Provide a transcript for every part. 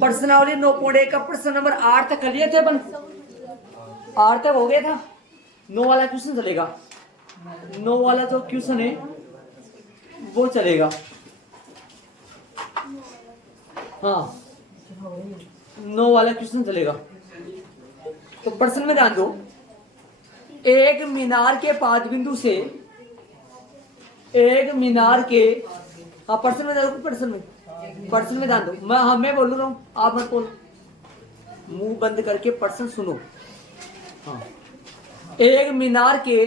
प्रश्नावली 9.1 का प्रश्न नंबर 8 तक कर लिए थे अपन। 8 तक हो गया था। 9 वाला क्वेश्चन चलेगा। 9 वाला जो क्वेश्चन है वो चलेगा। हाँ 9 वाला क्वेश्चन चलेगा। तो प्रश्न में ध्यान दो। एक मीनार के पाद बिंदु से एक मीनार के हाँ प्रश्न में ध्यान दो। प्रश्न में ध्यान दो। मैं बोल रहा हूँ, आप मत बोलो। मुंह बंद करके प्रश्न सुनो। हाँ एक मीनार के,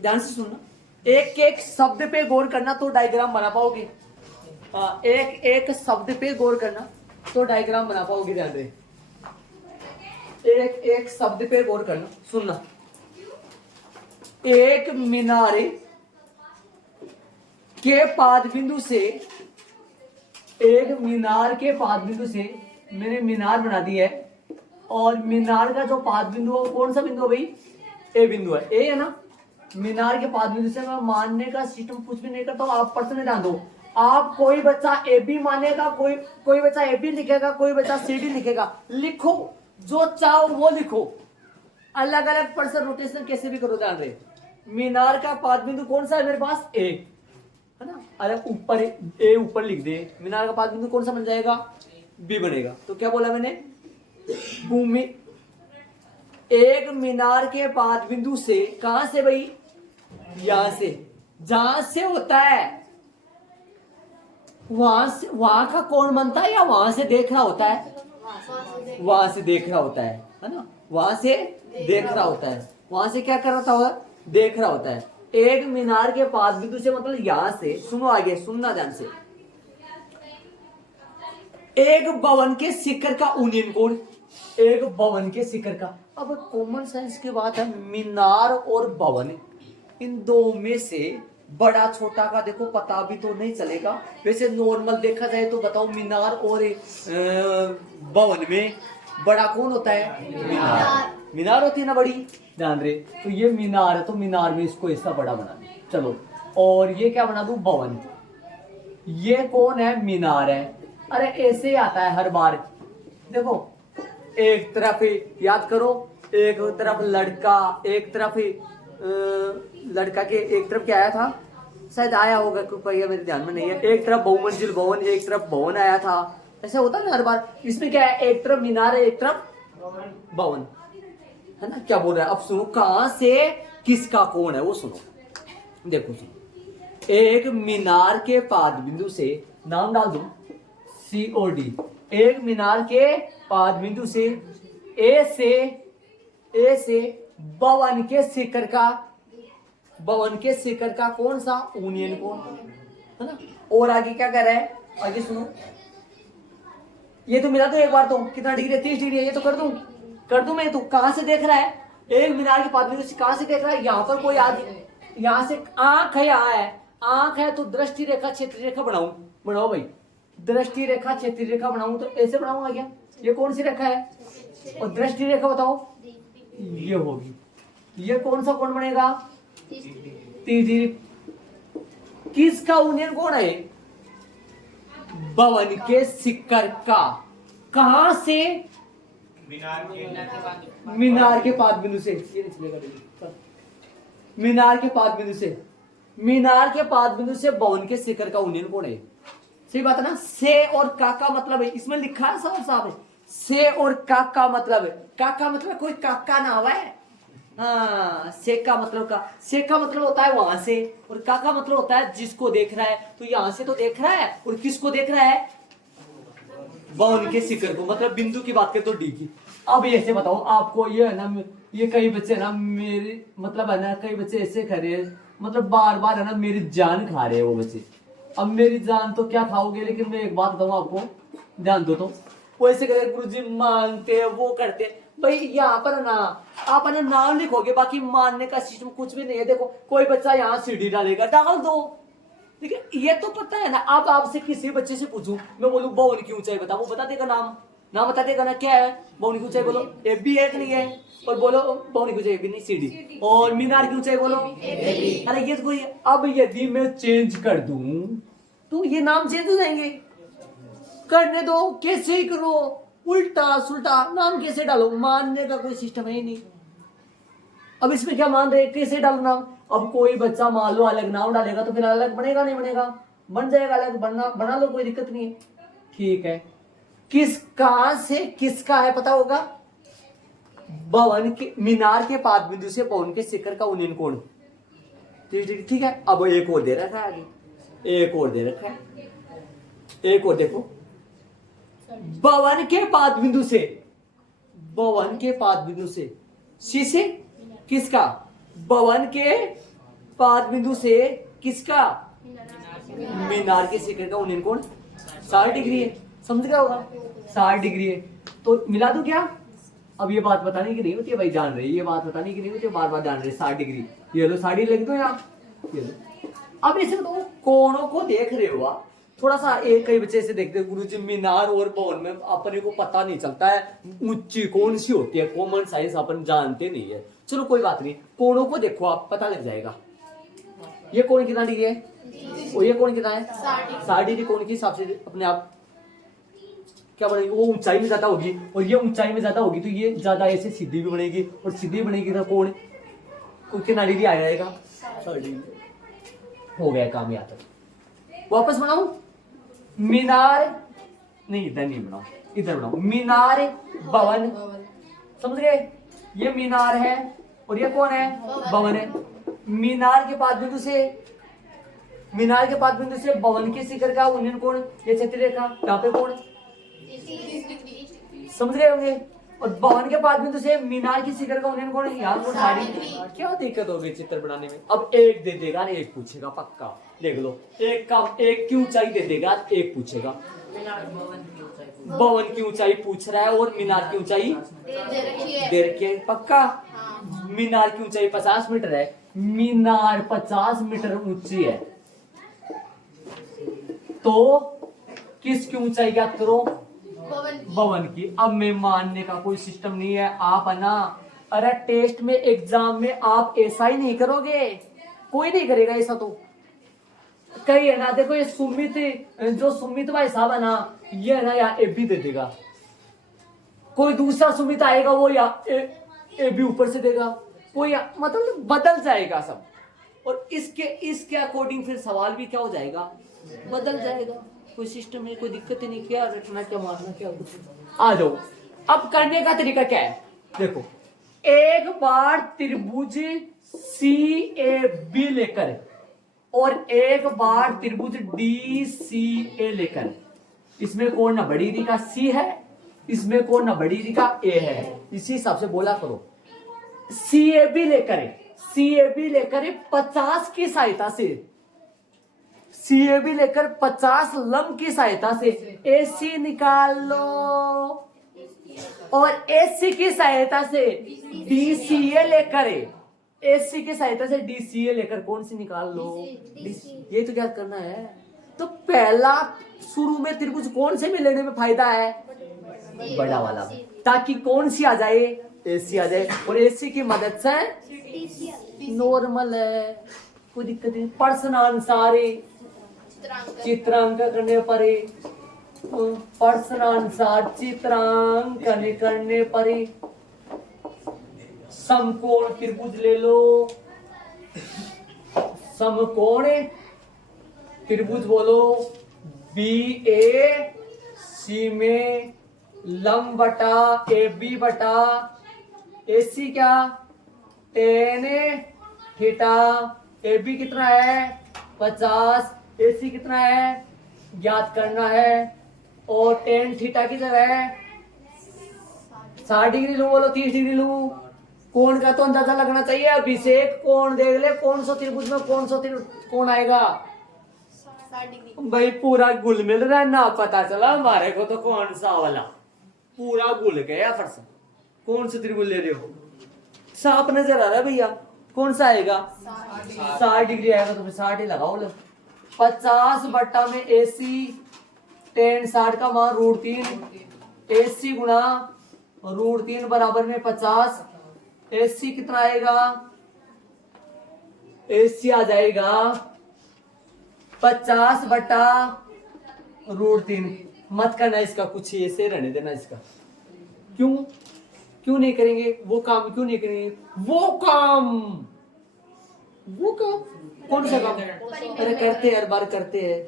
ध्यान से सुनना, एक एक शब्द पे गौर करना तो डायग्राम बना पाओगे। हाँ एक एक शब्द पे गौर करना तो डायग्राम बना पाओगे। ध्यान रहे, एक एक शब्द पे गौर करना। सुनना, एक मीनार के पाद बिंदु से, एक मीनार के पाद बिंदु से मैंने मीनार बना दी है, और मीनार का जो पाद बिंदु है कौन सा बिंदु है भाई? ए बिंदु है। ए है ना। मीनार के पाद बिंदु से मैं मानने का सिस्टम कुछ भी नहीं करता हूं। आप प्रश्न में ध्यान दो। आप कोई बच्चा ए बी मानेगा, कोई बच्चा ए बी लिखेगा, कोई बच्चा सी डी लिखेगा। लिखो जो चाहो वो लिखो। अलग अलग प्रश्न रोटेशन कैसे भी करो। ध्यान रहे, मीनार का पाद बिंदु कौन सा है मेरे पास? ए है ना। अरे ऊपर ए ऊपर लिख दे। मीनार का पाद बिंदु कौन सा बन जाएगा? बी बनेगा। तो क्या बोला मैंने? भूमि। एक मीनार के पाद बिंदु से, कहां से भाई? यहां से, जहां से होता है वहां से, वहां का कौन बनता है या वहां से देख रहा होता है? वहां से देख रहा होता है ना। वहां से देख रहा होता है। वहां से क्या कर रहा था? देख रहा होता है। एक मीनार के पाद बिंदु से मतलब यहां से, सुनो आगे, सुनना ध्यान से। एक भवन के शिखर का यूनियन कोण, एक भवन के शिखर का। अब कॉमन सेंस की बात है, मीनार और भवन, इन दो में से बड़ा छोटा का देखो पता भी तो नहीं चलेगा। वैसे नॉर्मल देखा जाए तो बताओ, मीनार और भवन में बड़ा कौन होता है? मीनार। मीनार होती है ना बड़ी। ध्यान रहे, तो ये मीनार है, तो मीनार में इसको ऐसा बड़ा बना दे। चलो, और ये क्या बना दूं? भवन। ये कौन है? मीनार है। अरे ऐसे ही आता है हर बार। देखो, एक तरफ याद करो, एक तरफ लड़का, एक तरफ लड़का के एक तरफ क्या आया था? शायद आया होगा, कृपया मेरे ध्यान में नहीं है। एक तरफ बहुमंजिल भवन, एक तरफ भवन आया था। ऐसा होता है ना हर बार। इसमें क्या है? एक तरफ मीनार है, एक तरफ भवन है ना। क्या बोल रहा है? अब सुनो, कहां से किसका कौन है वो सुनो। देखो सुनो, एक मीनार के पाद बिंदु से, नाम डाल दो सी ओ डी। एक मीनार के पाद बिंदु से ए से भवन के शिखर का, भवन के शिखर का कौन सा? यूनियन कोण है ना। और आगे क्या कर रहा है? आगे सुनो, ये तो मिला दो एक बार। तो कितना डिग्री है? 30 डिग्री है। ये तो कर दूं मैं। तो कहां से देख रहा है? एक मीनार के पाद बिंदु से कहां से देख रहा है? यहां पर कोई आदमी, यहां से आंख है, यहां है आंख है, तो दृष्टि रेखा क्षेत्र रेखा बनाओ भाई। दृष्टि रेखा क्षेत्र रेखा बनाऊं तो ऐसे बनाऊंगा क्या? ये कौन सी रेखा है? और दृष्टि रेखा बताओ, ये होगी। ये कौन सा कोण बनेगा? 30 डिग्री। किसका यूनियन कोण है? भवन के शिखर का। कहां से? मीनार के पाद बिंदु से। मीनार के पाद बिंदु से, मीनार के पाद बिंदु से भवन के शिखर का यूनियन कोण है। सही बात है ना। से और का मतलब है, इसमें लिखा है साफ है। से और का मतलब है। का मतलब कोई काका ना हुआ है। हाँ, से का मतलब होता है वहां से, और का मतलब होता है जिसको देख रहा है। तो यहां से तो देख रहा है, और किसको देख रहा है? भवन के शिखर को, मतलब बिंदु की बात करें तो डी की। अब ऐसे बताओ आपको, ये है ना, ये कई बच्चे है ना मेरी, मतलब है ना, कई बच्चे ऐसे कर रहे हैं, मतलब बार बार है ना मेरी जान खा रहे हैं वो बच्चे। अब मेरी जान तो क्या खाओगे, लेकिन मैं एक बात बताऊं आपको, ध्यान दो। तो वो ऐसे करे, गुरुजी मानते हैं, वो करते हैं भाई। यहाँ पर ना आप अपना नाम लिखोगे, बाकी मानने का सिस्टम कुछ भी नहीं है। देखो, कोई बच्चा यहाँ सीढ़ी डालेगा, डाल दो। ठीक है, ये तो पता है ना। अब आपसे किसी बच्चे से पूछूं, मैं बोलूं भवन की ऊंचाई बता, वो बता देगा नाम बता देगा ना। क्या है भवन की ऊंचाई? बोलो एफ बी है कि नहीं है? और बोलो भवन की ऊंचाई भी नहीं, सी डी। और मीनार की ऊंचाई बोलो अरे ये तो कोई। अब यदि मैं चेंज कर दूं तो ये नाम चेंज हो जाएंगे। करने दो, कैसे ही करो, उल्टा सुल्टा नाम कैसे डालो, मानने का कोई सिस्टम है ही नहीं। अब इसमें क्या मान रहे, कैसे डालो नाम। अब कोई बच्चा मान लो अलग नाम डालेगा तो फिर अलग बनेगा नहीं बनेगा, बन जाएगा अलग, बना लो, कोई दिक्कत नहीं है। ठीक है, किसका से किसका है पता होगा, भवन के मीनार के पाद बिंदु से भवन के शिखर का उन्नयन कोण। ठीक है, अब एक और दे रखा है आगे, एक और दे रखा है, एक और देखो, भवन के पाद बिंदु से, भवन के पाद बिंदु से सी से किसका, भवन के पाद बिंदु से किसका, मीनार के शिखर का उन्नयन कोण 60 डिग्री है। समझ गया होगा, 60 डिग्री है। तो मिला दूं क्या, अब ये बात बताने की नहीं होती है भाई, जान रहे, ये बात बताने की नहीं होती है, बार बार जान रहे, 60 डिग्री, ये लो 60 लिख दो यहाँ, ये लो। अब ऐसे बताओ, कोणों को देख रहे हो आप, थोड़ा सा एक कई बच्चे से देखते हैं गुरुजी मीनार और भवन में अपने को पता नहीं चलता है ऊंची कौन सी होती है, कॉमन साइंस अपन जानते नहीं है। चलो कोई बात नहीं, कोणों को देखो आप, पता लग जाएगा। ये कोण कितना डिग्री है, और ये कोण कितना है, 60 डिग्री। कोण के हिसाब से अपने आप क्या बनेगी, वो ऊंचाई में ज्यादा होगी और ये ऊंचाई में ज्यादा होगी, तो ये ज्यादा ऐसे सीधी भी बनेगी, और सीधी बनेगी तो कोण कितना डिग्री आ जाएगा, 60 डिग्री। हो गया काम यहाँ तक। वापस बनाओ, मीनार नहीं, इधर नहीं बनाओ, इधर बनाओ, मीनार भवन, समझ गए, ये मीनार है और ये कौन है, भवन है। मीनार के पाद बिंदु से, मीनार के पाद बिंदु से भवन के शिखर का उन्नयन कोण, ये क्षैतिज रेखा, यहाँ पे कोण, समझ गए होंगे। और भवन के पाद बिंदु से मीनार की शिखर का उन्नयन कोण, यहाँ कोण 60। क्या दिक्कत होगी चित्र बनाने में। अब एक दे देगा, एक पूछेगा पक्का, देख लो, एक का एक की ऊंचाई दे देगा, एक पूछेगा, भवन की ऊंचाई पूछ रहा है और मीनार की ऊंचाई दे रखी है पक्का। मीनार की ऊंचाई 50 मीटर है, मीनार 50 मीटर ऊंची है, तो किसकी ऊंचाई ज्ञात करो, भवन की। अब मैं मानने का कोई सिस्टम नहीं है, आप है ना, अरे टेस्ट में एग्जाम में आप ऐसा ही नहीं करोगे, कोई नहीं करेगा ऐसा। तो कहीं है ना, देखो ये सुमित, जो सुमित भाई साहब है ना, ये है ना यहाँ ए बी दे देगा, कोई दूसरा सुमित आएगा वो या ए बी ऊपर से देगा, कोई मतलब बदल जाएगा सब, और इसके अकॉर्डिंग फिर सवाल भी क्या हो जाएगा, बदल जाएगा। कोई सिस्टम में कोई दिक्कत ही नहीं, क्या रटना क्या मारना क्या कुछ। आ जाओ, अब करने का तरीका क्या है, देखो, एक बार त्रिभुज CAB लेकर और एक बार त्रिभुज DCA लेकर, इसमें कोण ना बड़ी री का C है, इसमें कोण ना बड़ी री का A है, इसी हिसाब से बोला करो। CAB लेकर 50 की सहायता से, CAB लेकर 50 लंब की सहायता से AC निकाल लो, और AC की सहायता से DCA लेकर, AC की सहायता से DCA लेकर कौन सी निकाल लो, ये तो क्या करना है। तो पहला शुरू में त्रिभुज कौन से में लेने में फायदा है, बड़ा वाला, ताकि कौन सी आ जाए, AC आ जाए, और AC की मदद से नॉर्मल है, कोई दिक्कत नहीं। प्रश्नानुसार चित्रांकन करने पर, प्रश्नानुसार चित्रांकन करने पर समकोण त्रिभुज ले लो, समकोण त्रिभुज बोलो, BAC में लंब बटा AB बटा AC क्या, tan थीटा, AB कितना है 50, AC कितना है ज्ञात करना है, और tan थीटा की जगह है 60 डिग्री लूं, बोलो 30 डिग्री लूं, कोण का तो अंदाजा लगना चाहिए। अभिषेक कोण देख ले, कौन सा त्रिभुज में कौन सा कोण आएगा, भाई पूरा गुल मिल रहा है ना, पता चला हमारे को तो कौन सा वाला पूरा गुल गया फर्स। कौन सा त्रिभुज ले रहे हो, साफ नजर आ रहा है भैया, कौन सा आएगा 60 डिग्री आएगा, तो 60 ही लगाओ लो। 50 बट्टा में AC tan 60 का मान √3, AC गुणा √3 बराबर में 50, AC कितना आएगा, AC आ जाएगा 50 बटा √3, मत करना इसका, कुछ ऐसे रहने देना इसका। क्यों क्यों नहीं करेंगे वो काम? क्यों नहीं करेंगे वो काम? वो काम कौन सा काम? अरे करते हैं, हर बार करते हैं,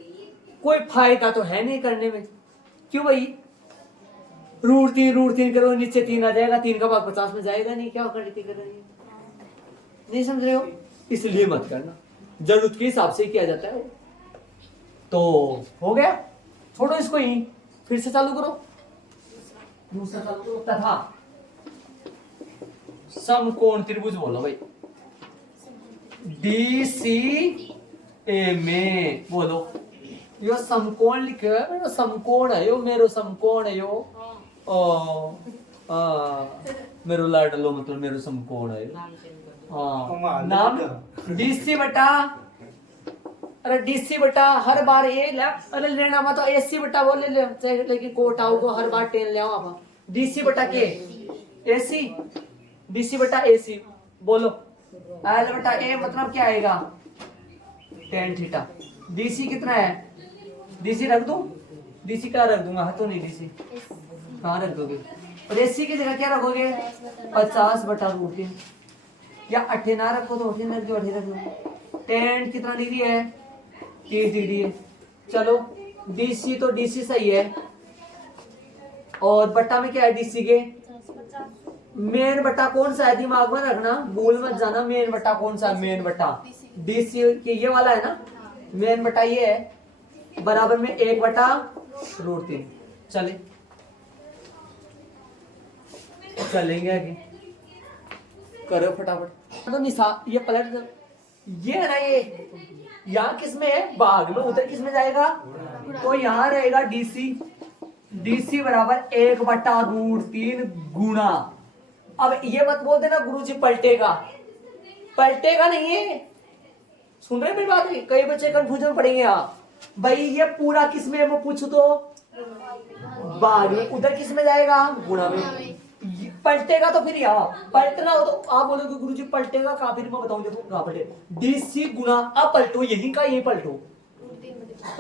कोई फायदा तो है नहीं करने में। क्यों भाई? रूट तीन करो, नीचे 3 आ जाएगा, 3 का भाग 50 में जाएगा नहीं, क्या कर रही है? नहीं समझ रहे हो? इसलिए मत करना, जरूरत के हिसाब से किया जाता है। तो हो गया, छोड़ो इसको ही, फिर से चालू करो, दूसरा चालू करो। तथा समकोण त्रिभुज बोलो भाई, DCA में बोलो। यो समकोण लिखे है, मेरा समकोण है यो, मेरो समकोण है यो। मेरो लाडलो मतलब मेरो समकोण है। नाम DC बटा, अरे DC बटा हर बार ए ले, अरे लेना मत तो AC बटा वो ले ले, लेकिन कोट आओ को हर बार टेन ले आओ आप। DC बटा के AC, DC बटा AC बोलो। L बटा A मतलब क्या आएगा? tan theta. DC कितना है? DC रख दूं? DC क्या रख दूंगा? तो नहीं DC कहाँ रख दोगे? और AC की जगह क्या रखोगे? 50 बटा रूट 3, या 8 ना रखो तो 8 रख दो, 8 रख दो। tan कितना डिग्री है? 30 डिग्री है। चलो DC तो DC सही है, और बट्टा में क्या है DC के? मेन बट्टा कौन सा है? दिमाग में रखना, भूल मत जाना। मेन बट्टा कौन सा है? मेन बट्टा DC के ये वाला है ना, मेन बट्टा ये है, बराबर में 1 बटा रूट 3। चलेंगे आगे, करो फटाफट। तो निशा ये पलट दो, ये है ना, ये यहाँ किस में है? भाग में। उधर किस में जाएगा? तो यहाँ रहेगा DC बराबर 1 बटा रूट 3 गुणा। अब ये मत बोल देना गुरुजी पलटेगा, पलटेगा नहीं है। सुन रहे मेरी बात? कई बच्चे कंफ्यूजन पड़ेंगे यहाँ भाई, ये पूरा किस में है वो पूछो तो भाग में, उधर किस में जाएगा? गुणा में। पलटेगा तो फिर यहाँ पलटना हो तो आप बोलोगे गुरुजी पलटेगा कहाँ? फिर मैं बताऊं, देखो कहाँ पलटे। DC गुणा, अब पलटो यहीं का यहीं पलटो,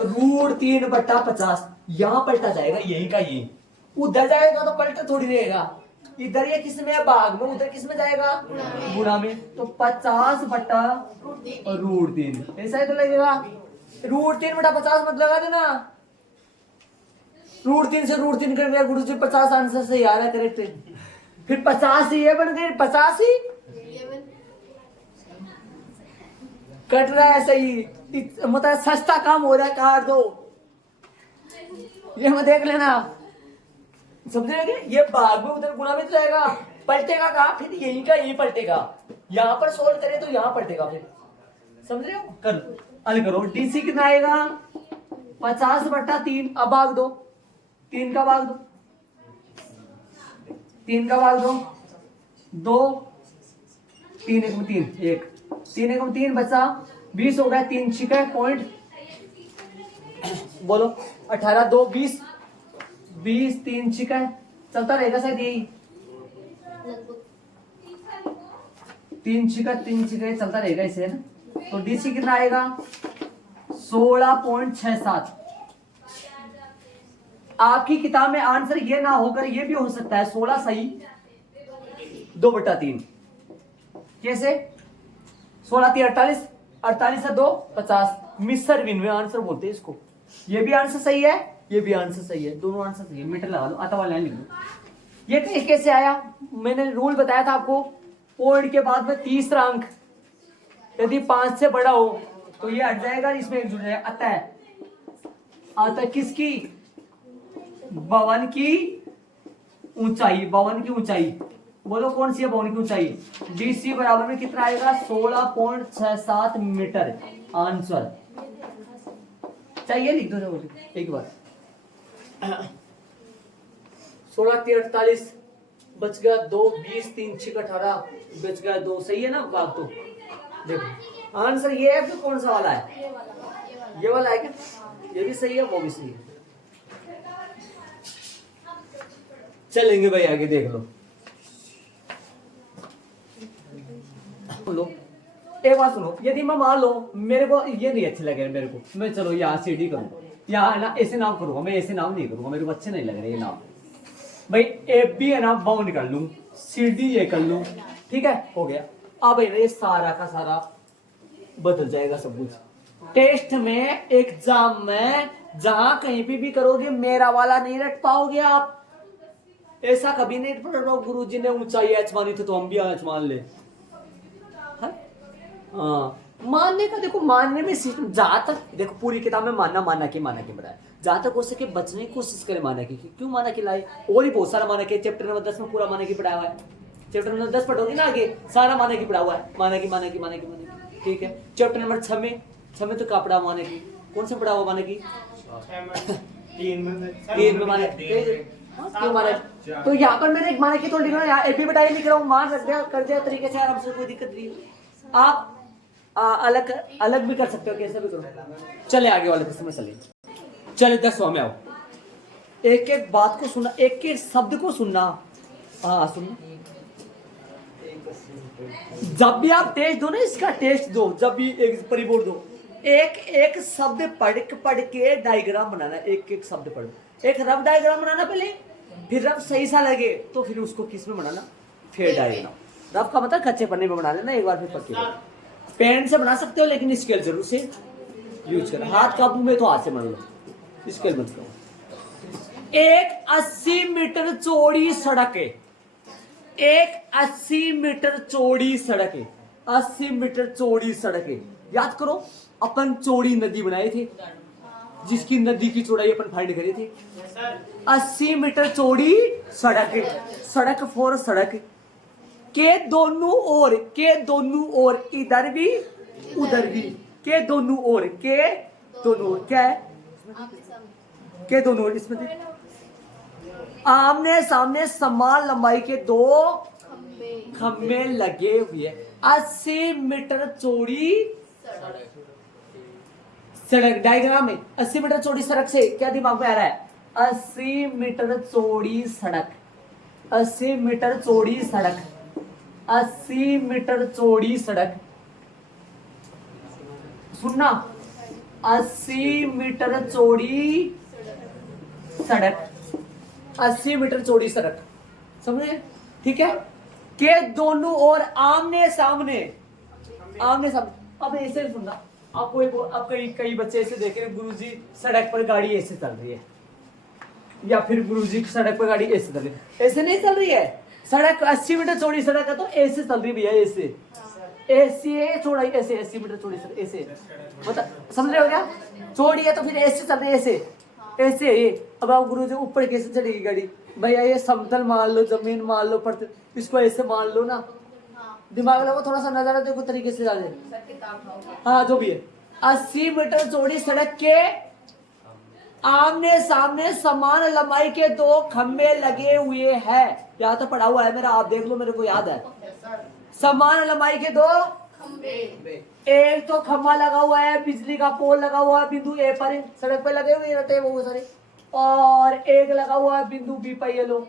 रूट 3 बटा 50 यहाँ पलटा जाएगा, यहीं का यहीं। उधर जाएगा तो पलटा थोड़ी रहेगा। इधर ये किस में है? भाग में। उधर किस में जाएगा? गुणा में। तो 50 बटा रूट 3, ऐसा ही तो लगेगा। रूट 3 बटा 50 मत लगा देना, रूट 3 से रूट 3 कर दिया गुरुजी, 50 आंसर सही आ रहा है करेक्ट। फिर 50 ही ये बन गए, 50 ही कट रहा है सही, मतलब सस्ता काम हो रहा है, काट दो। ये मैं देख लेना, समझ रहे हो? ये भाग में उधर गुणा में तो जाएगा, पलटेगा कहाँ? फिर यहीं का यहीं पलटेगा। यहाँ पर सोल्व करे तो यहाँ पलटेगा फिर, समझ रहे हो? कर हल करो। DC कितना आएगा? 50 बटा 3। अब भाग दो, 3 का भाग दो, 3 का भाग दो, 2 3 1 3 1 3 1 3 बचा 20 हो गया, 3 छिका पॉइंट बोलो 18 2 20 20 3 छिका चलता रहेगा शायद यही, 3 छिका चलता रहेगा इसे ना। तो DC कितना आएगा? 16.67। आपकी किताब में आंसर ये ना होकर ये भी हो सकता है 16 सही 2 बटा 3। कैसे? 16 3 48, 48 से 2 50, मिसर विन में आंसर बोलते हैं इसको। ये भी आंसर सही है, ये भी आंसर सही है, दोनों आंसर सही है। मीटर लगा लो, आता वाला लाइन लिख लो। ये कैसे आया? मैंने रूल बताया था आपको, पॉइंट के बाद में तीसरा अंक यदि 5 से बड़ा हो तो ये हट जाएगा, इसमें एक जुड़ जाएगा। अतः किसकी? भवन की ऊंचाई, भवन की ऊंचाई बोलो कौन सी है भवन की ऊंचाई? DC बराबर में कितना आएगा? 16.67 मीटर। आंसर चाहिए लिख दो एक बार। 16 3 48 बच गया 2 20 3 6 18 बच गया 2, सही है ना बात? तो देखो आंसर ये है, फिर कौन सा वाला है? ये वाला है क्या? ये भी सही है, वो भी सही है। चलेंगे भाई आगे, देख लो। लो एक बात सुनो, यदि मैं मान लो मेरे को ये नहीं अच्छे लगे मेरे को, मैं चलो यहाँ CD करूँ, यहाँ ना ऐसे नाम करूंगा मैं, ऐसे नाम नहीं करूंगा, मेरे को अच्छे नहीं लग रहे ये नाम। भाई ए बी है ना बाउंड कर लूं, सी डी ये कर लूं, ठीक है हो गया। अब ये सारा का सारा बदल जाएगा सब कुछ। टेस्ट में एग्जाम में जहां कहीं भी करोगे मेरा वाला नहीं रट पाओगे आप। ऐसा कभी नहीं पढ़ रहा गुरु जी ने ऊंचाई एच मानी तो हम भी एच मान ले। हाँ मानने का देखो, मानने में सिस्टम जहां तक देखो पूरी किताब में माना के बनाया, जहां तक हो सके बचने की कोशिश करे माना की। क्यों माना की लाई, और ही बहुत सारा माना के चैप्टर नंबर 10 में पूरा माना की पढ़ा हुआ है। चैप्टर नंबर 10 पढ़ोगे ना आगे सारा माना की पढ़ा हुआ है, माना की ठीक है। चैप्टर नंबर 6 में तो क्या पढ़ा माना की, कौन सा पढ़ा हुआ माना की, 3 में माना क्यों माना। तो यहाँ पर मैंने एक माना की तो लिख रहा हूँ, यहाँ ए बी बताइए लिख रहा हूँ, मान रख दिया कर दिया तरीके से आराम से, कोई दिक्कत नहीं। आप अलग भी कर सकते हो, कैसे भी करो। चले आगे वाले प्रश्न में चले 10वां में आओ। एक एक बात को सुनना, एक एक शब्द को सुनना। हाँ सुनना, जब भी आप टेस्ट दो ना, इसका टेस्ट दो, जब भी एक परिबोध दो, एक एक शब्द पढ़ के डायग्राम बनाना। एक एक शब्द पढ़ो, एक रफ डायग्राम बनाना पहले, फिर रफ सही सा लगे तो फिर उसको किस में बनाना, फेयर डायग्राम। रफ का मतलब कच्चे पन्ने में बना लेना एक बार, फिर पक्के पेन से बना सकते हो लेकिन स्केल जरूर से यूज करो। हाथ काबू में तो हाथ से बना लो, स्केल मत करो। एक 80 मीटर चौड़ी सड़क है, एक 80 मीटर चौड़ी सड़क है, 80 मीटर चौड़ी सड़क है। याद करो अपन चौड़ी नदी बनाए थे, जिसकी नदी की चौड़ाई अपन फाइंड करी थी। 80 मीटर चौड़ी सड़क है, सड़क फॉर सड़क के दोनों ओर इधर भी उधर भी, के दोनों ओर क्या है, के दोनों ओर इसमें आमने सामने समान लंबाई के दो खंबे लगे हुए। 80 मीटर चौड़ी सड़क डायग्राम है। 80 मीटर चौड़ी सड़क से क्या दिमाग में आ रहा है, 80 मीटर चौड़ी सड़क, 80 मीटर चौड़ी सड़क, 80 मीटर चौड़ी सड़क। सुनना, 80 मीटर चौड़ी सड़क, 80 मीटर चौड़ी सड़क, समझे ठीक है। के दोनों ओर आमने सामने। अब ऐसे सुनना, आप कई बच्चे ऐसे देख रहे हैं, गुरुजी सड़क पर गाड़ी ऐसे चल रही है, या फिर गुरुजी सड़क पर गाड़ी ऐसे चल रही है, ऐसे नहीं चल रही है। सड़क 80 मीटर चौड़ी सड़क है तो ऐसे चल रही भैया, ऐसे चौड़ाई, ऐसे 80 मीटर चौड़ी सड़क ऐसे, मतलब समझ रहे हो क्या, चौड़ी है तो फिर ऐसे चल रही है, ऐसे ये। अब आप गुरुजी ऊपर कैसे चलेगी गाड़ी भैया, ये समतल मान लो, जमीन मान लो, पर इसको ऐसे मान लो ना, दिमाग लगाओ थोड़ा सा, नजारा देखो तरीके से जाने। हाँ जो भी है, 80 मीटर चौड़ी सड़क के आमने सामने समान लंबाई के दो खंबे लगे हुए हैं। यहाँ तो पढ़ा हुआ है मेरा, आप देख लो, मेरे को याद है। समान लंबाई के दो खंबे, एक तो खंबा लगा हुआ है, बिजली का पोल लगा हुआ है बिंदु ए पर, सड़क पे लगे हुए रहते हैं वो सारे, और एक लगा हुआ है बिंदु बी पर, ये लो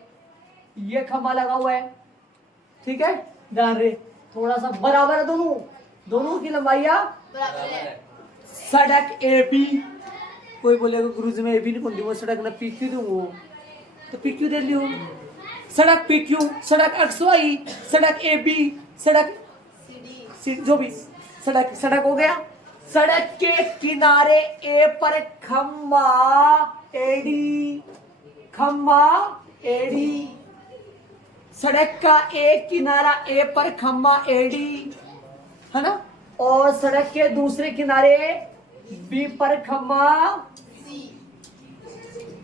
ये खंबा लगा हुआ है, ठीक है। ध्यान रहे थोड़ा सा, बराबर है दोनों की लंबाइयां बराबर है। सड़क ए बी, कोई बोलेगा गुरुजी में ए बी नहीं कौन दी, वो सड़क ना पी क्यू दूं, तो पी क्यू दे लियो। सड़क पी क्यू, सड़क एक्स वाई, सड़क ए बी, सड़क सी जो भी सड़क हो गया। सड़क के किनारे ए पर खंबा एडी, सड़क का एक किनारा ए पर खंबा एडी है ना, और सड़क के दूसरे किनारे बी पर खंबा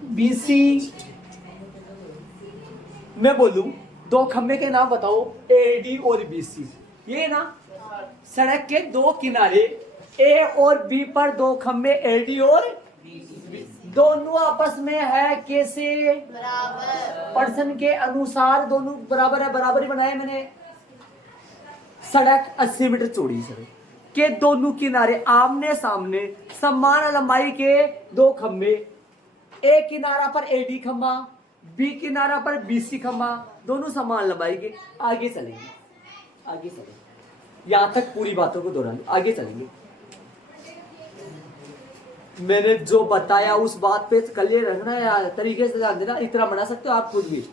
बीसी। मैं बोलूं दो खंबे के नाम बताओ, एडी और बीसी, ये ना सड़क के दो किनारे ए और बी पर दो खंबे एडी और दोनों आपस में है कैसे, बराबर, पर्सन के अनुसार दोनों बराबर है, बराबर ही बनाए मैंने। सड़क 80 मीटर चौड़ी सड़क के दोनों किनारे आमने सामने समान लंबाई के दो खंबे, ए किनारा पर एडी खंबा, बी किनारा पर बीसी खंबा, दोनों समान लंबाई के। आगे चलेंगे यहां तक पूरी बातों को दोहरा लो, आगे चलेंगे। मैंने जो बताया उस बात पे कलियर रखना है यार, तरीके से ध्यान देना। इतना बना सकते हो आप खुद भी।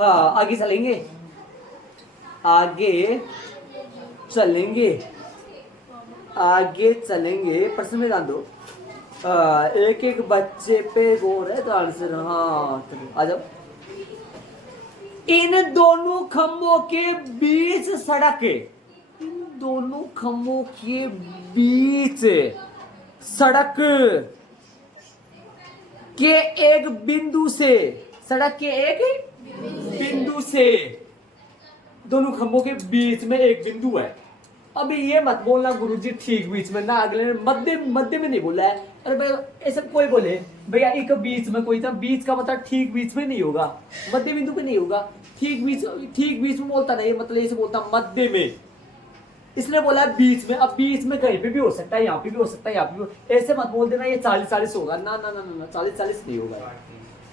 हाँ आगे चलेंगे, आगे चलेंगे, आगे चलेंगे। प्रश्न में ध्यान दो। एक एक बच्चे पे गौर है तो आंसर। हाँ आ जाओ। इन दोनों खंभों के बीच सड़क है, इन दोनों खंभों के बीच सड़क के एक बिंदु से, सड़क के एक बिंदु से, दोनों खंभों के बीच में एक बिंदु है। अभी ये मत बोलना गुरुजी ठीक बीच में ना, अगले ने मध्य मध्य में नहीं बोला है। अरे भाई ऐसा कोई बोले भैया एक बीच में, कोई था बीच का मतलब ठीक बीच में नहीं होगा, मध्य बिंदु पे नहीं होगा। ठीक बीच में बोलता नहीं, मतलब ऐसे बोलता मध्य में, इसलिए बोला है बीच में। अब बीच में कहीं पे भी हो सकता है, यहाँ पे भी हो सकता है, यहाँ पे भी। ऐसे मत बोल देना ये 40-40 होगा, ना ना ना ना 40-40 नहीं होगा।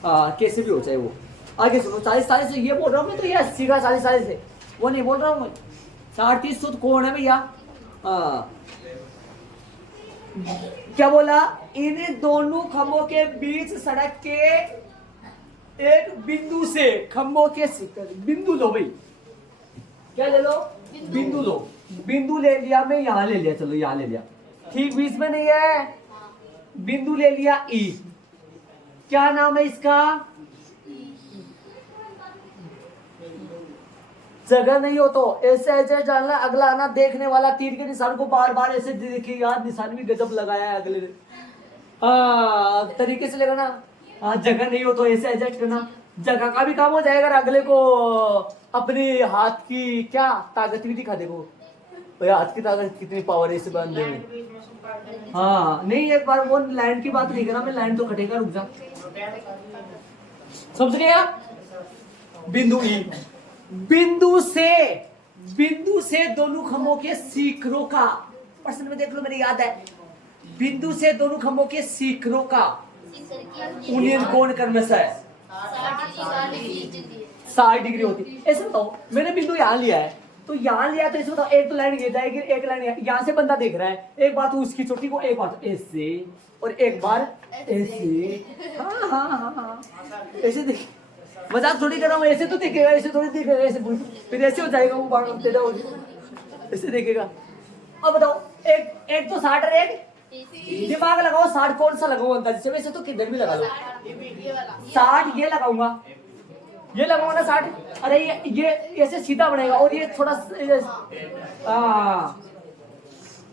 हाँ कैसे भी हो चाहे वो। आगे सुनो, 40-40 ये बोल रहा हूँ मैं, तो ये 80 का 40-40 है वो नहीं बोल रहा हूँ मैं। 60-30 तो कौन है भैया। हाँ क्या बोला, इन दोनों खंभों के बीच सड़क के एक बिंदु से, खंभों के बिंदु लो भाई, क्या ले लो, बिंदु लो। बिंदु ले लिया मैं, यहां ले लिया, चलो यहां ले लिया, ठीक बीच में नहीं है। बिंदु ले लिया ई, क्या नाम है इसका, जगह नहीं हो तो ऐसे ऐसे डालना। अगला आना देखने वाला तीर के निशान को बार बार ऐसे देखिए, यार निशान भी गजब लगाया है अगले ने। हाँ तरीके से लगाना। हाँ जगह नहीं हो तो ऐसे एडजस्ट करना, जगह का भी काम हो जाएगा। अगले को अपने हाथ की क्या ताकत भी दिखा, देखो हाथ की ताकत कितनी पावर है इस बंदे में। हाँ नहीं एक बार वो लैंड की बात नहीं करा मैं, लैंड तो कटेगा, रुक जा। समझ गया। बिंदु ई, बिंदु से दोनों खंभों के शिखरों का, प्रश्न में देख लो मेरे याद है, बिंदु से दोनों खंभों के शिखरों का यूनियन कोण क्रमशः है 60 डिग्री होती। ऐसे बताओ मैंने बिंदु यहाँ लिया है, तो यहाँ लिया तो ऐसे बताओ, एक तो लाइन ये जाएगी, एक लाइन यहाँ से बंदा देख रहा है, एक बार तो उसकी चोटी को, एक बार तो ऐसे और एक बार ऐसे। हाँ हाँ हाँ हाँ ऐसे देख, मजाक थोड़ी कर रहा हूँ, ऐसे तो देखेगा, ऐसे थोड़ी देखेगा, ऐसे फिर ऐसे हो जाएगा वो बार तेरा हो, ऐसे देखेगा। अब बताओ एक तो 60 और एक, दिमाग लगाओ 60 कौन सा लगाओ अंदाज से, वैसे तो किधर भी लगा लो। 60 ये लगाऊंगा, ये लगाऊंगा ना 60। अरे ये ऐसे सीधा बनेगा और ये थोड़ा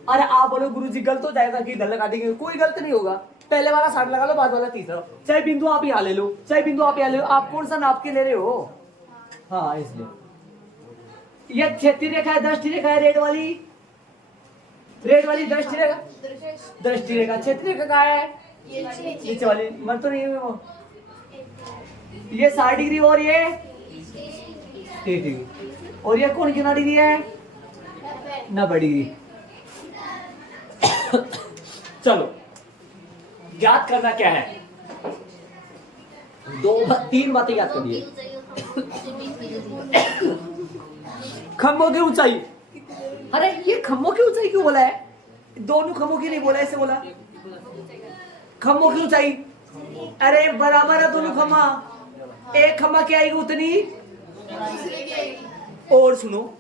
अरे आप बोलो गुरुजी गलत हो जाएगा कि इधर लगा देंगे, कोई गलत नहीं होगा। पहले वाला 60 लगा लो, बाद वाला 30 लगाओ, चाहे बिंदु आप यहाँ ले लो, चाहे बिंदु आप यहाँ ले लो, आप कौन सा नाप के ले रहे हो। हाँ इसलिए ये क्षैतिज रेखा है, दृष्टि रेखा है, रेड वाली दृष्टि रेखा, दृष्टि रेखा। क्षैतिज रेखा कहाँ है, नीचे वाली, मन तो नहीं है वो। ये 60 डिग्री और ये 30 डिग्री, और ये कौन कितना डिग्री है, 90 डिग्री। चलो याद करना क्या है, 3 बातें याद करिए। खंभों की ऊंचाई, अरे ये खंभों की ऊंचाई क्यों बोला है, दोनों खंभों की नहीं बोला, ऐसे बोला खंभों की ऊंचाई। अरे बराबर है दोनों खंभा, एक खंभा क्या आएगी उतनी। और सुनो,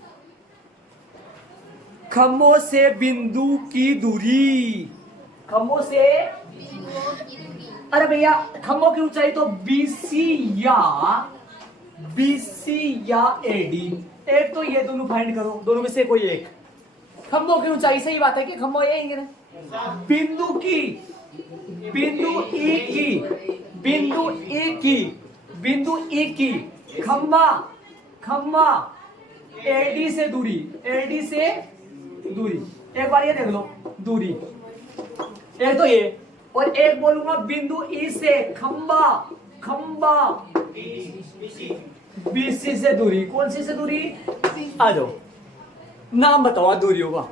खंभों से बिंदु की दूरी, खंभों से, अरे भैया खंभों की ऊंचाई तो BC या AD, एक तो ये दोनों फाइंड करो, दोनों में से कोई एक। खंभों की ऊंचाई, सही बात है कि खंभा ये ना, बिंदु E की खंभा AD से दूरी, एक बार ये देख लो दूरी, एक तो ये, और एक बोलूंगा बिंदु E से खंभा BC से दूरी, कौन सी से दूरी, आ जाओ नाम बताओ दूरी होगा।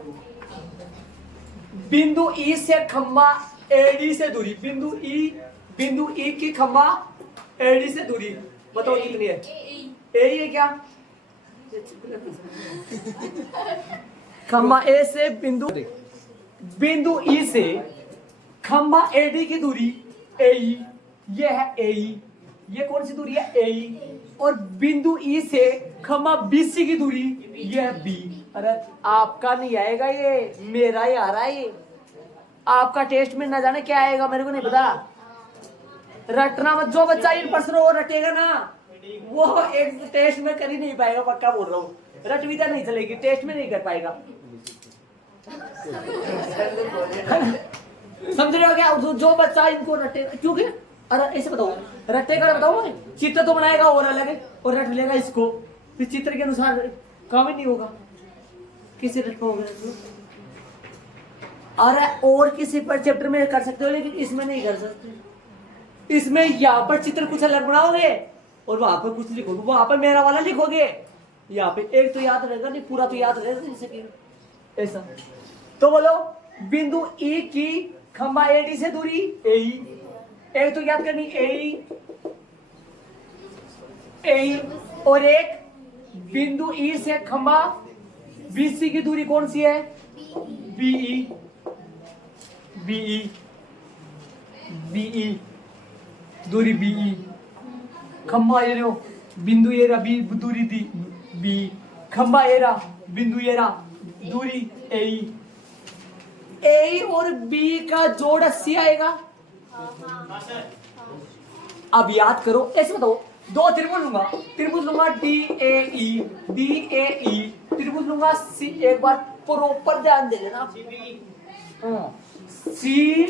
बिंदु E से खंभा AD से दूरी, बिंदु E की खंभा AD से दूरी बताओ कितनी है, ए है क्या, खंभा A से बिंदु E से खंबा एडी की दूरी एई, ये है एई, ये कौन सी दूरी है एई, और बिंदु ई से खंबा बीसी की दूरी ये है बी। अरे आपका नहीं आएगा ये, मेरा ही आ रहा है ये। आपका टेस्ट में ना जाने क्या आएगा, मेरे को नहीं पता। रटना मत, जो बच्चा इन प्रश्न वो रटेगा ना वो एक टेस्ट में कर ही नहीं पाएगा, पक्का बोल रहा हूँ। रटविता नहीं चलेगी, टेस्ट में नहीं कर पाएगा। समझ रहे हो क्या? जो बच्चा इनको रटे, क्योंकि अरे ऐसे बताओ, रटेगा बताओ, चित्र तो बनाएगा और अलग है, और रट लेगा इसको, फिर चित्र के अनुसार काम ही नहीं होगा, किसी रट पाओगे? अरे और किसी पर चैप्टर में कर सकते हो, लेकिन इसमें नहीं कर सकते। इसमें यहाँ पर चित्र कुछ अलग बनाओगे और वहां पर कुछ लिखोगे, वहां पर मेरा वाला लिखोगे, यहाँ पे एक तो याद रहेगा नहीं, पूरा तो याद रहेगा नहीं, ऐसा। तो बोलो, बिंदु ई की खंबा एडी से दूरी एई, एक तो याद करनी एई, एई, और एक बिंदु ई से खंबा बीसी की दूरी कौन सी है बीई, बीई, बीई, दूरी बीई, खंबा ये लो, बिंदु ये रहा, बी दूरी दी बी, खंबा ये रहा, बिंदु ये रहा, दूरी एई, ए और बी का जोड़ 80 आएगा। अब याद करो, ऐसे बताओ, दो त्रिभुज लूंगा डी ए ई, त्रिभुज लूंगा सी, एक बार प्रॉपर ध्यान दे लेना, सी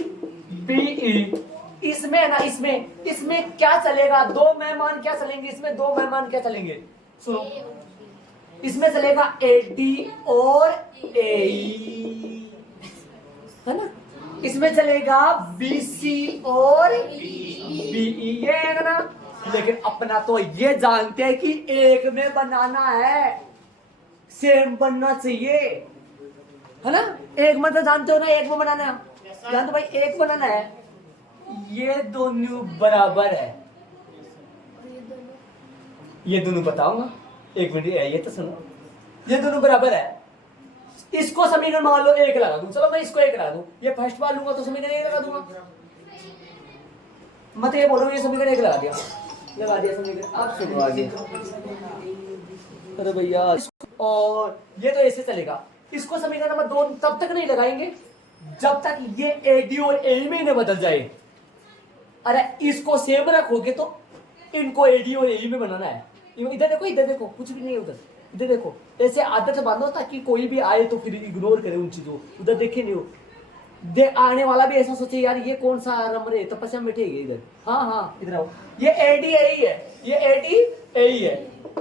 बी ई। इसमें ना, इसमें क्या चलेगा, दो मेहमान क्या चलेंगे, इसमें दो मेहमान क्या चलेंगे, सुनो, इसमें चलेगा एडी और एई, है ना, इसमें चलेगा बीसी और बीई, ये है ना। लेकिन अपना तो ये जानते हैं कि एक में बनाना है, सेम बनना चाहिए, है ना। एक में तो जानते हो ना, एक में बनाना है, जानते भाई, एक बनाना है, ये दोनों बराबर है, ये दोनों बताऊंगा, एक मिनट ये तो सुनो, ये दोनों बराबर है। इसको समीकरण मान लो एक लगा दूं, चलो मैं इसको एक लगा दूं, ये फर्स्ट बार लूंगा तो समीकरण एक लगा दूंगा, मत ये बोलो ये समीकरण एक लगा दिया समीकरण। अब सुनो आगे, अरे भैया, और ये तो ऐसे चलेगा, इसको समीकरण नंबर 2 तब तक नहीं लगाएंगे जब तक ये एडी और एई में न बदल जाए। अरे इसको सेम रखोगे तो इनको एडी और एई में बनाना है। इधर देखो, कुछ भी नहीं है उधर, इधर देखो, ऐसे आदत बांधो ताकि कोई भी आए तो फिर इग्नोर करे उन चीजों, उधर देखे नहीं हो, आने वाला भी ऐसा सोचे यार ये कौन सा नंबर है, तपस्या में बैठेगी इधर। हाँ इधर आओ, ये एडी एई है, ये एडी एई है,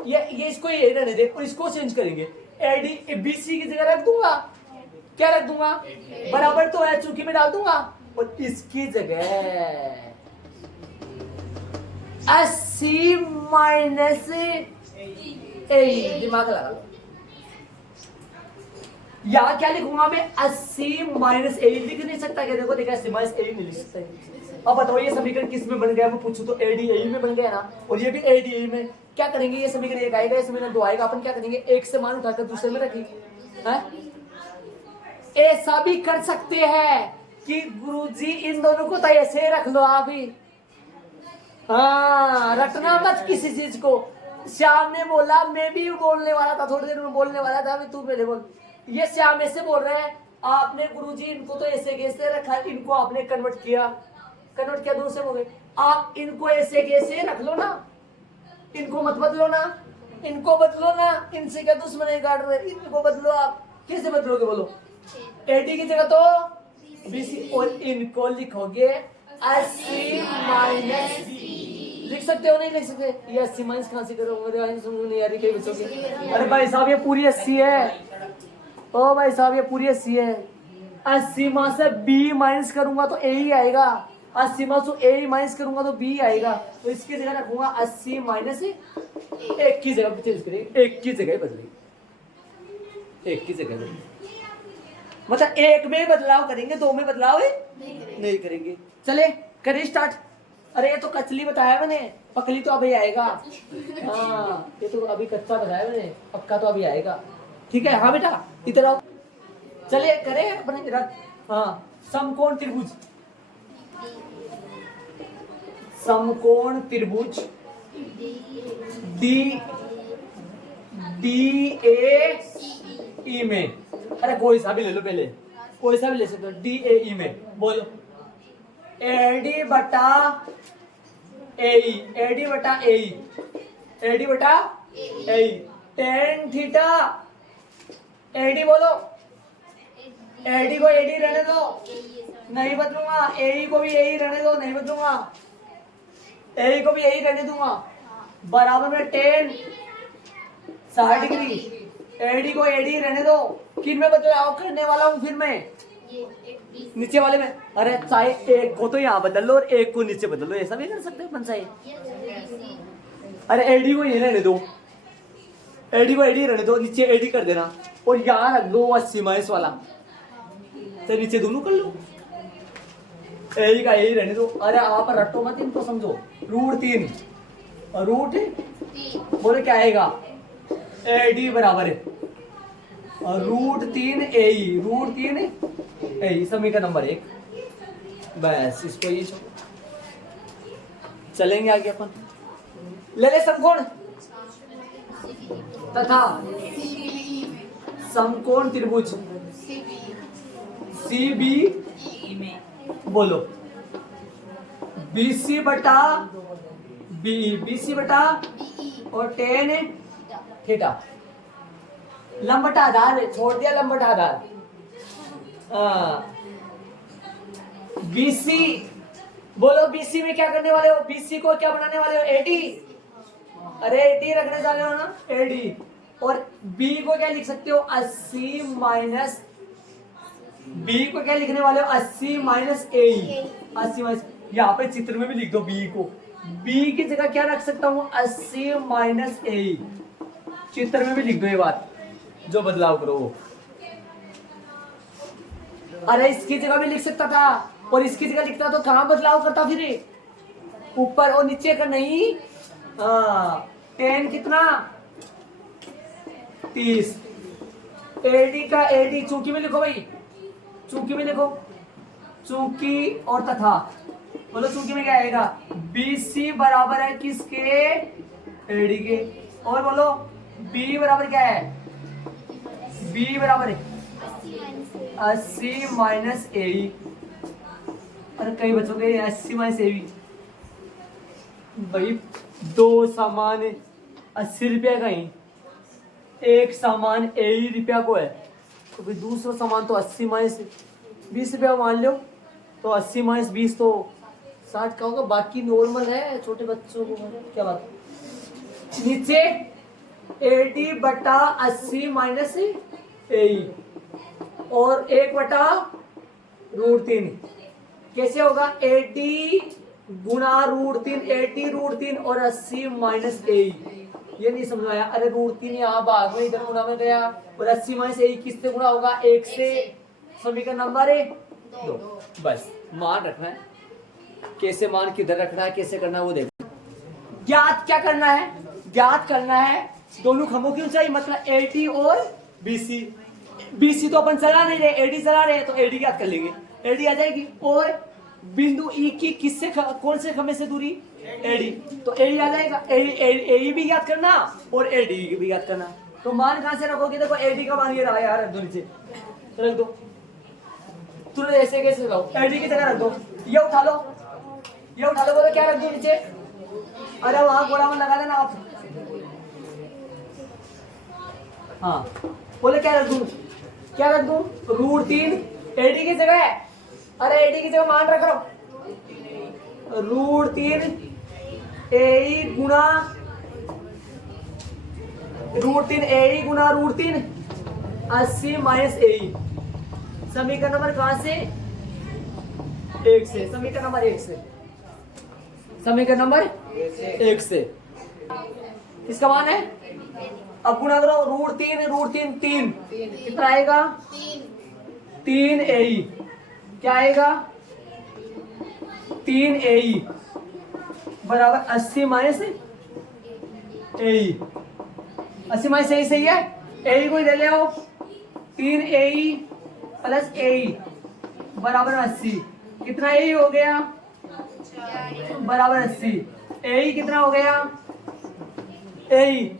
ये इसको ये रहने दे, और इसको चेंज करेंगे, एडी बीसी की जगह रख दूंगा, क्या रख दूंगा, बराबर तो है चूंकि मैं डाल दूंगा, और इसकी जगह 80 माइनस ए, दिमाग लगा लो, यहाँ क्या लिखूंगा मैं, 80 माइनस ए लिख नहीं सकता क्या, देखो 80 माइनस ए नहीं लिख सकता। अब बताओ ये समीकरण किस में बन गया, मैं पूछूं तो एडी ए में बन गया ना, और ये भी एडी ए में। क्या करेंगे, ये समीकरण एक आएगा, ये समीकरण 2 आएगा, अपन क्या करेंगे, एक से मान उठाकर दूसरे में रखेंगे। ऐसा भी कर सकते हैं कि गुरुजी इन दोनों को तो ऐसे रख लो आप ही, हाँ रटना मत किसी चीज को। श्याम ने बोला, मैं भी बोलने वाला था, थोड़ी देर में बोलने वाला था, अभी तू पहले बोल। ये श्याम ऐसे बोल रहे हैं, आपने गुरुजी इनको तो ऐसे कैसे रखा, इनको आपने कन्वर्ट किया दूसरे हो गए, आप इनको ऐसे कैसे रख लो ना, इनको मत बदलो ना, इनको बदलो ना, इनसे क्या दुश्मनी काट रहे, इनको बदलो। आप कैसे बदलोगे बोलो, एडी की जगह तो बीसी, और इनको लिखोगे 80 माइनस, लिख सकते हो नहीं लिख सकते, ये 80 माइनस कहां से करोगे, समझ नहीं आ रही कई बच्चों की। अरे भाई साहब ये पूरी 80 है, ओ भाई साहब ये पूरी 80 है, 80 में से बी माइनस करूंगा तो ए ही आएगा, 80 में से ए माइनस करूंगा तो बी आएगा, तो इसकी जगह रखूंगा 80 माइनस 1 की जगह चेंज करेंगे, 1 की जगह बदलेंगे, 1 की जगह बदलेंगे, मतलब 1 में बदलाव करेंगे, 2 में बदलाव नहीं करेंगे। चले करें स्टार्ट। अरे ये तो कचली बताया मैंने, पकली तो अभी आएगा, हाँ ये तो अभी कच्चा बताया मैंने, पक्का तो अभी आएगा, ठीक है। हाँ बेटा इधर आओ, चलिए करें अपने, हाँ समकोण त्रिभुज, समकोण त्रिभुज डी डी ए ई में, अरे कोई सा भी ले लो, पहले कोई सा भी ले सकते हो, डी ए ई में बोलो, एडी बटा एई, एडी बटा एई, एडी बटा एई, टेन थीटा, एडी बोलो, एडी को एडी रहने दो, नहीं बदलूंगा, एई को भी एई रहने दो, नहीं बदलूंगा, एई को भी यही रहने दूंगा, बराबर में टेन 60 डिग्री, एडी को एडी रहने दो, किन में बदलाव करने वाला हूँ फिर मैं, नीचे वाले में, अरे चाहे एक को तो यहाँ बदल लो और एक को नीचे बदल लो, ऐसा भी कर सकते हो अपन चाहे, अरे एडी को ये रहने दो, एडी को एडी रहने दो, नीचे एडी कर देना और यहाँ रख दो 80 माइनस वाला, तो नीचे दोनों कर लो, एडी का यही रहने दो, अरे आप रटो मत इनको, समझो, √3 और बोले क्या आएगा, एडी बराबर है और √3 एई, √3 एई, समीकरण नंबर 1, बस इसको ये चलेंगे आगे अपन, ले समकोण तथा समकोण त्रिभुज सीबी, बोलो BC बटा BE, BC बटा और टेन थीटा, लंबटा आधार छोड़ दिया, लंबटा आधार, BC बोलो, BC में क्या करने वाले हो, BC को क्या बनाने वाले हो, 80, अरे 80 रखने वाले हो ना, 80, और B को क्या लिख सकते हो, 80 माइनस, B को क्या लिखने वाले हो, 80 माइनस ए, 80 माइनस, यहाँ पे चित्र में भी लिख दो B को, B की जगह क्या रख सकता हूँ, 80 माइनस ए, चित्र में भी लिख दो ये बात, जो बदलाव करो वो, अरे इसकी जगह भी लिख सकता था और इसकी जगह लिखता तो कहाँ बदलाव करता फिर, ऊपर और नीचे का नहीं, 10 कितना 30, एडी का एडी चूंकि में लिखो भाई, चूंकि में लिखो, चूंकि और तथा, बोलो चूंकि में क्या आएगा, BC बराबर है किसके, एडी के, और बोलो B बराबर क्या है, B बराबर है 80 माइनस एई, अरे कई बच्चों के 80 माइनस एई, भाई 2 सामान 80 रुपया का ही, एक सामान 80 रुपया को है, तो भाई दूसरा सामान तो 80 माइनस 20 रुपया मान लो, तो 80 माइनस 20 तो 60 का होगा, बाकी नॉर्मल है छोटे बच्चों को, क्या बात, नीचे 80 बटा 80 माइनस ए और 1 बटा √3, कैसे होगा, 80 गुणा √3, 80 √3 और 80 माइनस ए, ये नहीं समझ आया, अरे √3 यहाँ भाग में इधर गुणा में गया और 80 माइनस ए किससे गुणा होगा, 1 से, समीकरण नंबर 2, बस मान रखना है, कैसे मान किधर रखना है, कैसे करना है वो देखो, ज्ञात क्या करना है, ज्ञात करना है दोनों खंभों की ऊंचाई, मतलब 80 और BC, BC तो अपन चला नहीं रहे, AD चला रहे हैं, तो AD ज्ञात कर लेंगे, AD आ जाएगी, और बिंदु E की किससे कौन से खंभे से दूरी, AD, तो AD आ जाएगा, AE भी ज्ञात करना और AD भी ज्ञात करना, तो मान कहां से रखोगे, देखो AD का मान ये रहा यार, दो नीचे रख दो, तुरंत ऐसे कैसे रखो, AD की जगह रख दो, ये उठा लो, ये उठा लो, बोलो क्या रख दो नीचे, अरे वहां गोला में लगा देना आप, हाँ बोले क्या रख दूं, क्या रख दूं, √3 AD की जगह है, अरे AD की जगह मान रख रहा हूं, √3 AE गुणा √3 80 माइनस AE, समीकरण नंबर कहां से, 1 से, समीकरण नंबर 1 से, समीकरण नंबर 1 से, किसका मान है, अब गुणा करो, √3 3, कितना आएगा, 3 AE, क्या आएगा, 3 AE बराबर 80 माइनस AE, 80 माइनस AE सही है, AE को ले ले आओ, 3 AE प्लस AE बराबर 80, कितना AE हो गया, बराबर 80। ए कितना हो गया? ए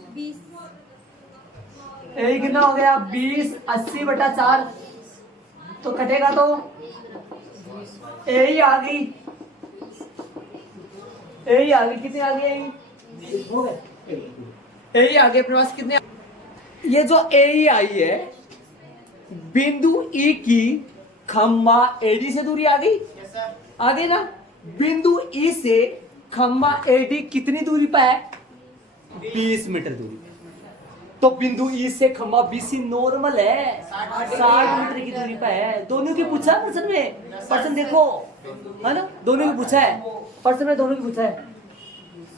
कितना हो गया? 20। 80/4 तो कटेगा तो ए आ गई। कितनी आ गई? ए आ गई अपने पास। कितने? ये जो ए आई है, बिंदु ई की खम्बा एडी से दूरी आ गई। आ गई ना? बिंदु ई से खम्बा एडी कितनी दूरी पर है? 20 मीटर दूरी पे। तो बिंदु ई से खम्बा बीसी नॉर्मल है, 60 मीटर की दूरी पर है। दोनों की पूछा है प्रश्न में। प्रश्न देखो, है ना? दोनों की पूछा है प्रश्न में। दोनों की पूछा है।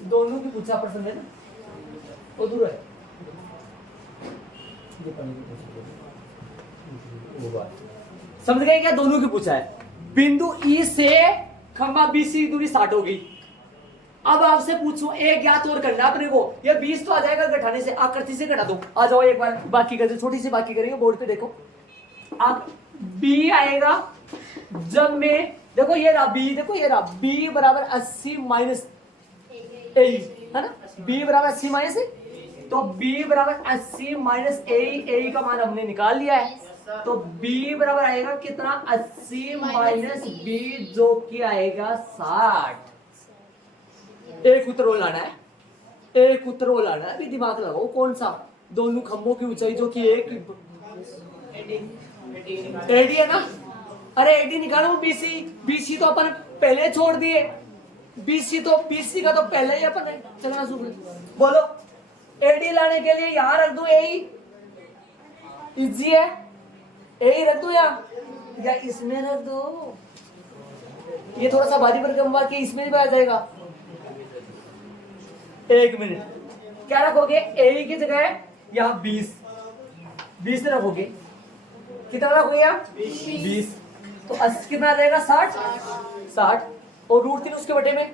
दोनों की पूछा प्रश्न में ना। वो दूर है। समझ गए क्या? दोनों की पूछा है। बिंदु ई से खम्बा बीसी की दूरी 60 होगी। अब आपसे पूछो, एक ज्ञात और करना अपने को। ये 20 तो आ जाएगा घटाने से। आकृति से घटा दो। आ जाओ एक बार बाकी कर दो, छोटी सी बाकी करेंगे। बोर्ड पे देखो, अब बी आएगा जब में, देखो ये रहा बी, देखो ये रहा बी बराबर 80 माइनस ए, है ना? बी बराबर 80 माइनस ए। तो बी बराबर 80 माइनस ए का मान हमने निकाल लिया है। तो बी बराबर आएगा कितना? 80 माइनस बी, जो कि आएगा 60। एक उत्तर और लाना है। अभी दिमाग लगाओ। कौन सा? दोनों खंभों की ऊंचाई जो कि एक एडी है ना? अरे एडी निकालो। बीसी तो अपन पहले छोड़ दिए। बीसी का तो पहले ही अपन चलना शुरू। बोलो, एडी लाने के लिए यहां रख दो ए, इजी है। ए रख दो या इसमें रख दो। ये थोड़ा सा भारी भरकम बाकी, इसमें भी आ जाएगा। एक मिनट, क्या रखोगे? ए की जगह यहाँ 20 रखोगे। कितना रखोगे यहाँ? 20। तो 80 कितना आ जाएगा? 60। और √3 उसके बटे में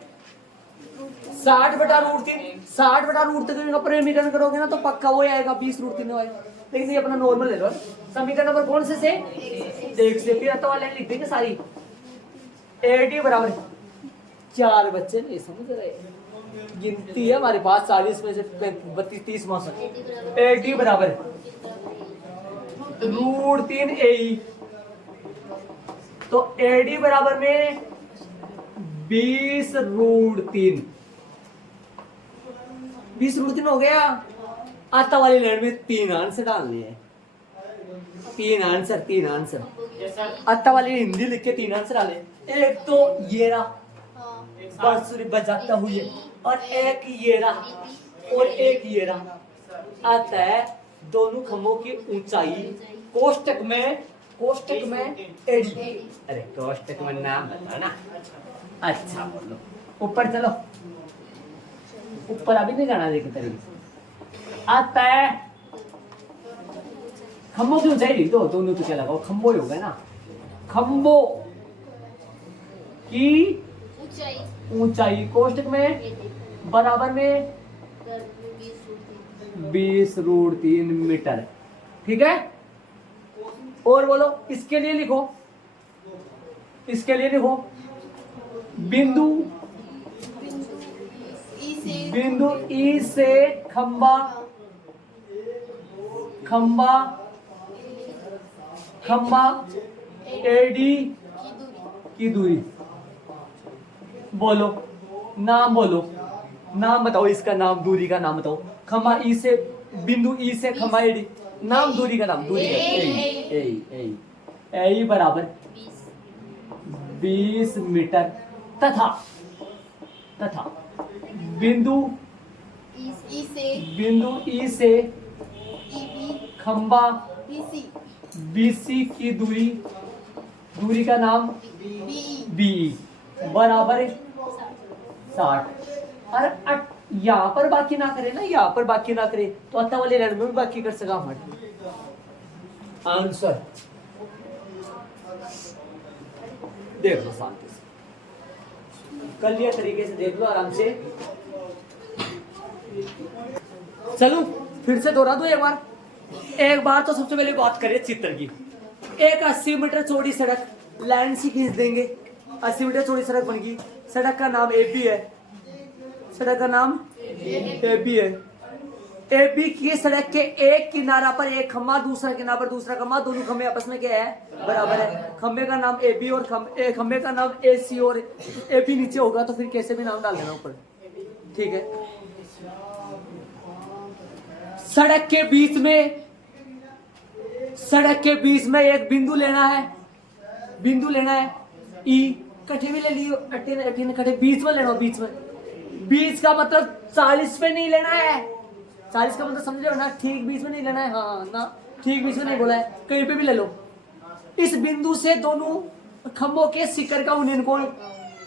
60/√3। 60/√3 का परिमीकरण करोगे ना तो पक्का वो आएगा 20√3 आएगा। लेकिन ये अपना नॉर्मल ले लो। समीकरण नंबर कौन से? 1 से। फिर तो वाले लिख देंगे सारी। एडी बराबर 4 बच्चे नहीं समझ रहे। गिनती है हमारे पास 40 में से 32 30 62। एडी बराबर √3 ए। तो एडी बराबर में 20√3। 20√3 हो गया। आता वाली लाइन में 3 आंसर डालने हैं। 3 आंसर। आता वाली हिंदी लिख के 3 आंसर डाले। एक तो ये रहा बांसुरी बजाता हुए, और एक ये रहा, और एक ये रहा। आता है दोनों खंभों की ऊंचाई कोष्टक में एडी। अरे कोष्टक में नाम बताना। अच्छा बोलो, ऊपर चलो। ऊपर अभी नहीं जाना। देखिए तरीके आता है खंभों की ऊंचाई लिख दो। दोनों तो क्या लगाओ? खंभो ही होगा ना। खंभों की ऊंचाई कोष्टक में बराबर में 20√3 मीटर। ठीक है? और बोलो, इसके लिए लिखो बिंदु ई से खंबा एडी की दूरी। बोलो, नाम बताओ इसका नाम, दूरी का नाम बताओ। खंबा ई से, बिंदु ई से खंबा एडी, नाम दूरी का नाम। दूरी ए बराबर 20 मीटर तथा बिंदु ई से खंबा बीसी की दूरी का नाम बी बराबर 60। और यहाँ पर बाकी ना करे ना, तो अत्ता वाले लाइन में भी बाकी कर सका हमारे आंसर। देख लो शांति से, कर लिया तरीके से, देख लो आराम से। चलो फिर से दोहरा दो एक बार तो सबसे पहले बात करें चित्र की। एक 80 मीटर चौड़ी सड़क लाइन से खींच देंगे। 80 मीटर चौड़ी सड़क बन गई। सड़क का नाम ए बी है, सड़क का नाम ए बी है। ए बी की सड़क के एक किनारा पर एक खम्मा, दूसरा किनारा पर दूसरा खम्मा, दोनों खम्भे आपस में क्या है, बराबर है। खम्भे का नाम ए बी और खम्भे का नाम ए सी, और ए बी नीचे होगा तो फिर कैसे भी नाम डाल देना ऊपर, ठीक है। सड़क के बीच में एक बिंदु लेना है, ई, कटे भी ले लियो, अट्टे कटे, बीच में लेना, बीच का मतलब 40 पे नहीं लेना है, 40 का मतलब समझ रहे हो ना, ठीक बीच में नहीं लेना है, हाँ ना, ठीक बीच में नहीं बोला है, कहीं पे भी ले लो। इस बिंदु से दोनों खंभों के शिखर का उन्नयन कोण,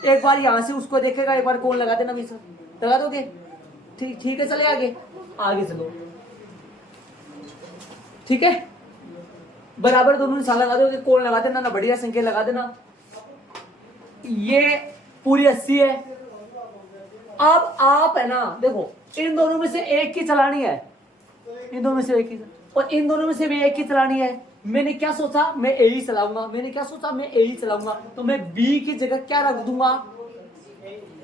एक बार यहां से उसको देखेगा, एक बार कोण लगा देना बीच में, लगा दोगे, ठीक है। चले आगे चलो, ठीक है, बराबर दोनों निशान लगा दोगे, कोण लगा देना ना, बढ़िया संख्या लगा देना। ये पूरी 80 है। अब आप है ना देखो, इन दोनों में से एक की चलानी है, इन दोनों में से एक की, और इन दोनों में से भी एक की चलानी है। मैंने क्या सोचा, मैं ए ही चलाऊंगा, तो मैं बी की जगह क्या रख दूंगा,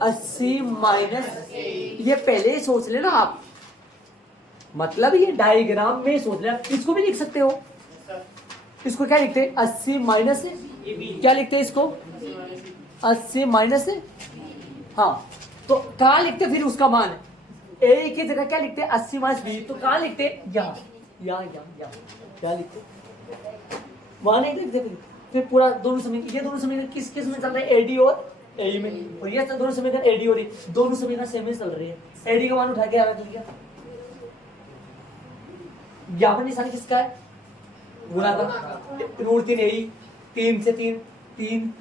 80 माइनस, ये पहले ही सोच लेना आप, मतलब ये डायग्राम में सोच लेना। इसको भी लिख सकते हो, इसको क्या लिखते हैं, 80 माइनस, क्या लिखते हैं इसको, 80 माइनस, हाँ, तो कहाँ लिखते फिर उसका मान, ए की जगह क्या लिखते हैं, 80 माइनस बी, तो कहाँ लिखते, यहाँ क्या लिखते, वहां नहीं लिखते। फिर पूरा दोनों समीकरण, ये दोनों समीकरण किस में चल रहे हैं, एडी और ए में, और ये दोनों समीकरण एडी और दोनों समीकरण सेम ही चल रही है। एडी का मान उठा के रख लिया, यहाँ पर निशान किसका है, गुणा का, √3 ए, 3 से 3,